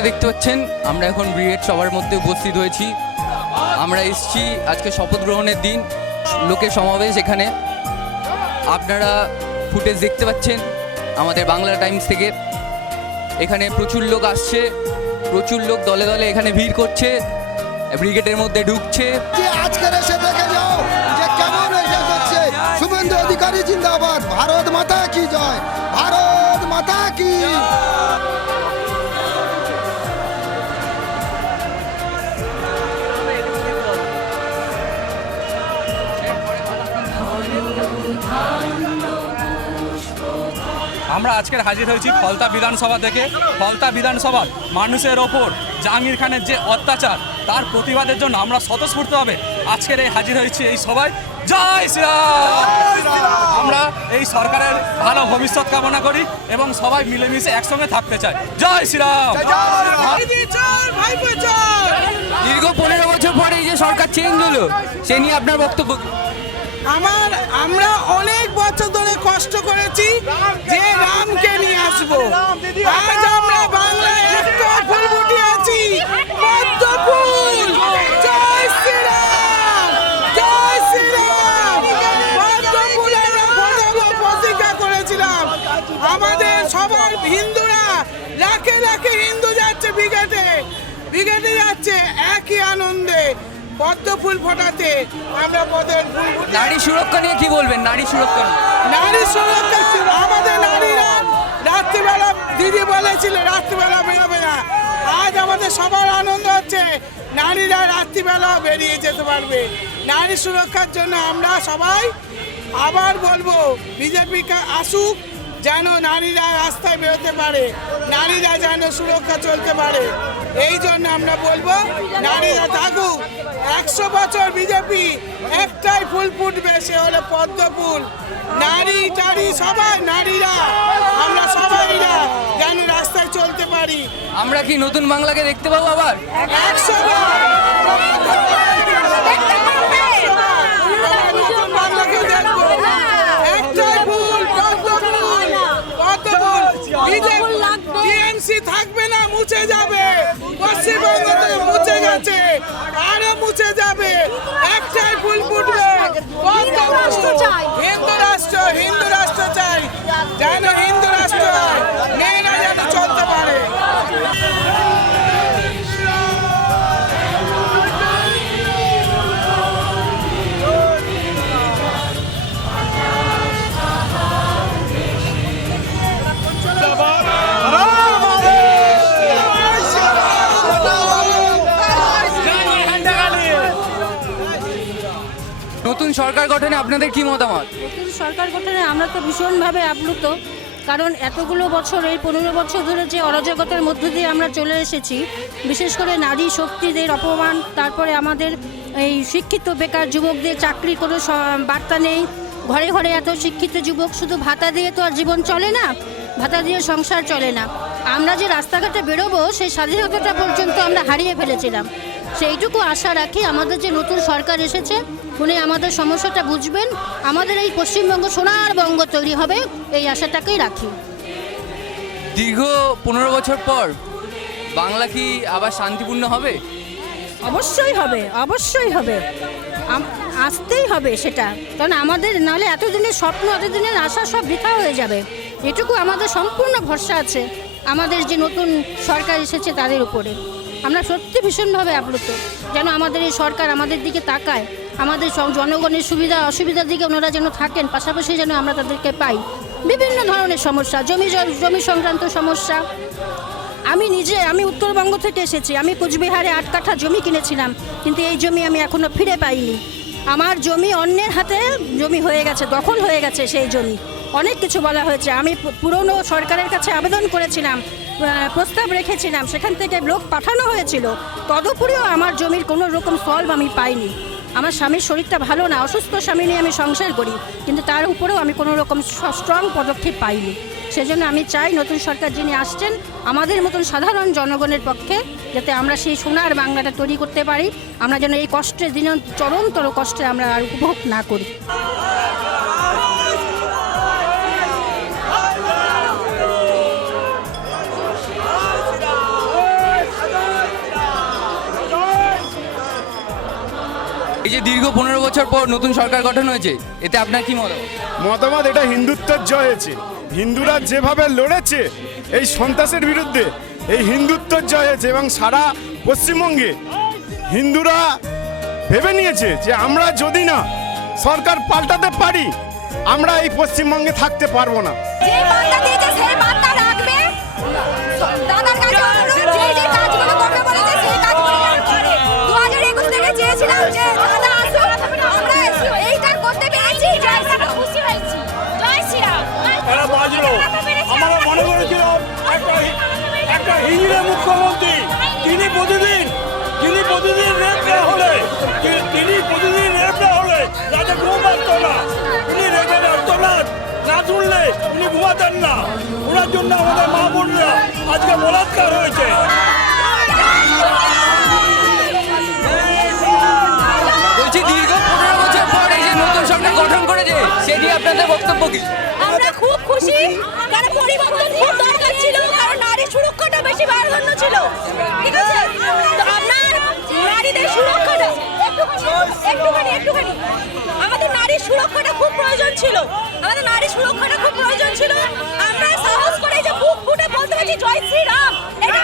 আপনারা দেখতে পাচ্ছেন আমরা এখন ব্রিগেড সবার মধ্যে উপস্থিত হয়েছি। আমরা এসেছি আজকে শপথ গ্রহণের দিন, লোকের সমাবেশ এখানে। আপনারা ফুটেজ দেখতে পাচ্ছেন আমাদের বাংলা টাইমস থেকে। এখানে প্রচুর লোক আসছে, প্রচুর লোক দলে দলে এখানে ভিড় করছে, ব্রিগেডের মধ্যে ঢুকছে। আজকের এসে দেখে যাও যে কেমন এসে করছে। শুভেন্দু অধিকারী জিন্দাবাদ, ভারত মাতা কি জয়, ভারত মাতা কি। আমরা আজকের হাজির হয়েছি ফলতা বিধানসভা থেকে। ফলতা বিধানসভার মানুষের ওপর জাহাঙ্গীর খানের যে অত্যাচার, তার প্রতিবাদের জন্য আমরা স্বতঃস্ফূর্তভাবে আজকের এই হাজির হয়েছি এই সবাই। জয় শ্রীরাম। আমরা এই সরকারের ভালো ভবিষ্যৎ কামনা করি এবং সবাই মিলেমিশে একসঙ্গে থাকতে চাই। জয় শ্রীরাম। দীর্ঘ 15 বছর পরে এই যে সরকার চেঞ্জ হলো, সে নিয়ে আপনার বক্তব্য? আমরা অনেক বছর ধরে কষ্ট করেছি যে রামকে নিয়ে আসবো। আজ আমরা বাংলায় একটা ফুল ফুটিয়েছি, পদ্ম ফুল। জয় শ্রীরাম, জয় শ্রীরাম। পদ্ম ফুল আমরা প্রতিজ্ঞা করেছিলাম। আমাদের সবার হিন্দুরা লাখে লাখে হিন্দু যাচ্ছে ব্রিগেডে যাচ্ছে একই আনন্দে পদ্ম ফুল ফোটাতে। আমরা পদ্মের ফুল। নারী সুরক্ষা নিয়ে কি বলবেন? নারী সুরক্ষা আমাদের নারীরা রাত্রিবেলা, দিদি বলেছিল রাত্রিবেলা বেরোবে না। আজ আমাদের সবার আনন্দ হচ্ছে, নারীরা রাত্রিবেলা বেরিয়ে যেতে পারবে। নারী সুরক্ষার জন্য আমরা সবাই আবার বলবো বিজেপি আসুক, যেন নারীরা রাস্তায় বেরোতে পারে, নারীরা যেন সুরক্ষা চলতে পারে। এই জন্য আমরা বলবো নারীরা থাকুক। 100 বছর বিজেপি, একটাই ফুল ফুটবে, সে হলো পদ্ম ফুল। নারী টারি সবাই, নারীরা আমরা সবাইরা যেন রাস্তায় চলতে পারি। আমরা কি নতুন বাংলাকে দেখতে পাবো আবার? 100 বার নতুন বাংলাকে দেখবো। একটাই ফুল, পদ্ম ফুল, পদ্ম ফুল। টিএমসি থাকবে না, মুছে যাবে। পশ্চিমবঙ্গ থেকে মুছে গেছে, আরো মুছে যাবে। একটাই ফুল ফুটবে, হিন্দু রাষ্ট্র চাই, যেন হিন্দু রাষ্ট্র হয়, মেয়েরা যেন চলতে পারে। নতুন সরকার গঠনে আপনাদের কি মতামত? নতুন সরকার গঠনে আমরা তো ভীষণভাবে আপ্লুত, কারণ এতগুলো বছর, এই 15 বছর ধরে যে অরাজকতার মধ্য দিয়ে আমরা চলে এসেছি, বিশেষ করে নারী শক্তিদের অপমান, তারপরে আমাদের এই শিক্ষিত বেকার যুবকদের চাকরি কোনো বার্তা নেই। ঘরে ঘরে এত শিক্ষিত যুবক, শুধু ভাতা দিয়ে তো আর জীবন চলে না, ভাতা দিয়ে সংসার চলে না। আমরা যে রাস্তাঘাটে বেরোবো, সেই স্বাধীনতাটা পর্যন্ত আমরা হারিয়ে ফেলেছিলাম। সেইটুকু আশা রাখি আমাদের যে নতুন সরকার এসেছে, উনি আমাদের সমস্যাটা বুঝবেন, আমাদের এই পশ্চিমবঙ্গ সোনার বঙ্গ তৈরি হবে, এই আশাটাকেই রাখি। দীর্ঘ 15 বছর পর বাংলা কি আবার শান্তিপূর্ণ হবে? অবশ্যই হবে, অবশ্যই হবে, আসতেই হবে সেটা। কারণ আমাদের নাহলে এতদিনের স্বপ্ন, এতদিনের আশা সব বৃথা হয়ে যাবে। এটুকু আমাদের সম্পূর্ণ ভরসা আছে আমাদের যে নতুন সরকার এসেছে তাদের উপরে। আমরা সত্যি ভীষণভাবে আপ্লুত, যেন আমাদের এই সরকার আমাদের দিকে তাকায়, আমাদের জনগণের সুবিধা অসুবিধার দিকে ওনারা যেন থাকেন, পাশাপাশি যেন আমরা তাদেরকে পাই। বিভিন্ন ধরনের সমস্যা, জমি সংক্রান্ত সমস্যা। আমি উত্তরবঙ্গ থেকে এসেছি, আমি কোচবিহারে 8 কাঠা জমি কিনেছিলাম, কিন্তু এই জমি আমি এখনও ফিরে পাইনি। আমার জমি অন্যের হাতে জমি হয়ে গেছে, দখল হয়ে গেছে সেই জমি। অনেক কিছু বলা হয়েছে, আমি পুরনো সরকারের কাছে আবেদন করেছিলাম, প্রস্তাব রেখেছিলাম, সেখান থেকে লোক পাঠানো হয়েছিল, তদুপরিও আমার জমির কোনো রকম সলভ আমি পাইনি। আমার স্বামীর শরীরটা ভালো না, অসুস্থ স্বামী নিয়ে আমি সংসার করি, কিন্তু তার উপরেও আমি কোনো রকম স্ট্রং পদক্ষেপ পাইনি। সেজন্য আমি চাই নতুন সরকার যিনি আসছেন, আমাদের মতন সাধারণ জনগণের পক্ষে যাতে আমরা সেই সোনার বাংলাটা তৈরি করতে পারি, আমরা যেন এই কষ্টের দিনে চরমতর কষ্টে আমরা আর উপভোগ না করি। এই যে দীর্ঘ 15 বছর পর নতুন সরকার গঠন হয়েছে, এতে আপনার কি মতামত? এটা হিন্দুত্বের জয় হয়েছে। হিন্দুরা যেভাবে লড়েছে এই সন্ত্রাসের বিরুদ্ধে, এই হিন্দুত্বের জয় হয়েছে। এবং সারা পশ্চিমবঙ্গে হিন্দুরা ভেবে নিয়েছে যে আমরা যদি না সরকার পাল্টাতে পারি, আমরা এই পশ্চিমবঙ্গে থাকতে পারবো না। যে বার্তা দিয়েছে সেই বার্তা রাখবে। দাদার কাছে অনুরোধ, যে কাজগুলো করবে বলেছে সেই কাজগুলো যেন করে। 2021 থেকে চেয়েছিলাম যে দাদা আসুক, আমরা এইটা করতে পেরেছি। জয় শ্রীরাম, খুশি হয়েছি। জয় শ্রীরাম। এরা বাজলো, আমরা মনে করেছিলাম একটা হিন্দু মুখ্যমন্ত্রী, তিনি প্রতিদিন রেপ হলে রাতে ঘুম পারতো না, উনি রেপে পারতো না শুনলে উনি ঘুমাতেন না। ওনার জন্য আমাদের মা বোনরা আজকে বলাৎকার হয়েছে। বলছি দীর্ঘ 15 বছর পর এই যে নতুন সরকার গঠন করেছে, সে নিয়ে আপনাদের বক্তব্য কি? আমরা খুব খুশি, কারণ পরিবর্তন খুব দরকার ছিল, কারণ নারী সুরক্ষাটা বেশি প্রাধান্য ছিল। ঠিক আছে, তো আপনার নারীদের সুরক্ষাটা একটুখানি আমাদের নারীর সুরক্ষাটা খুব প্রয়োজন ছিল। আমরা সাহস করে যে বুক ফুটে বলতে পারছি জয় শ্রীরাম। এটা